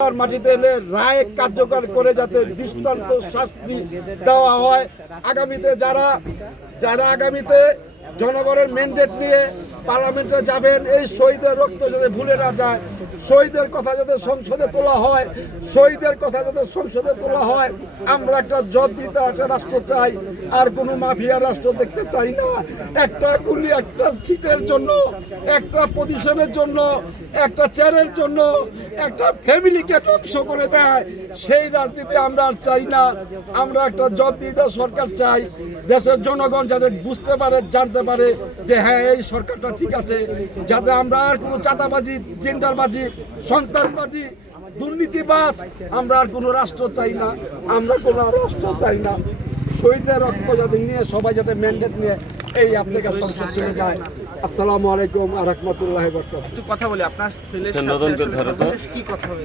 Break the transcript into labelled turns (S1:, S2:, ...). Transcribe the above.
S1: মাটিতে এলে রায় কার্যকর করে যাতে দৃষ্টান্ত শাস্তি দেওয়া হয়। আগামীতে যারা যারা আগামীতে জনগণের ম্যান্ডেট নিয়ে পার্লামেন্টে যাবেন, এই শহীদের রক্ত যাতে ভুলে না যায় শহীদের কথা যাতে সংসদে তোলা হয়, শহীদের কথা যাতে সংসদে তোলা হয়, আমরা একটা জব দিতে, একটা রাষ্ট্র চাই, আর কোনো মাফিয়া রাষ্ট্র দেখতে চাই না। একটা গুলি, একটা সিটের জন্য, একটা পজিশনের জন্য, একটা চেয়ারের জন্য, একটা ফ্যামিলিকে ধ্বংস করে দেয়। সেই রাজনীতি আমরা আর চাই না। আমরা একটা জব দিতে সরকার চাই। দেশের জনগণ যাতে বুঝতে পারে, জানতে পারে যে হ্যাঁ এই সরকারটা ঠিক আছে, যাতে আমরা আর কোনো চাঁদাবাজি জেন্ডারবাজি সন্তানবাজি দুর্নীতিবাজ আমরা আর কোনো রাষ্ট্র চাই না আমরা কোনো রাষ্ট্র চাই না। শহীদের রক্ত যাতে নিয়ে সবাই যাতে ম্যান্ডেট নিয়ে এই আপনাকে সংসদ চলে যায়। আসসালামু আলাইকুম আ রহমতুল্লাহ
S2: একটু কথা বলি আপনার ছেলের কি কথা হয়েছে?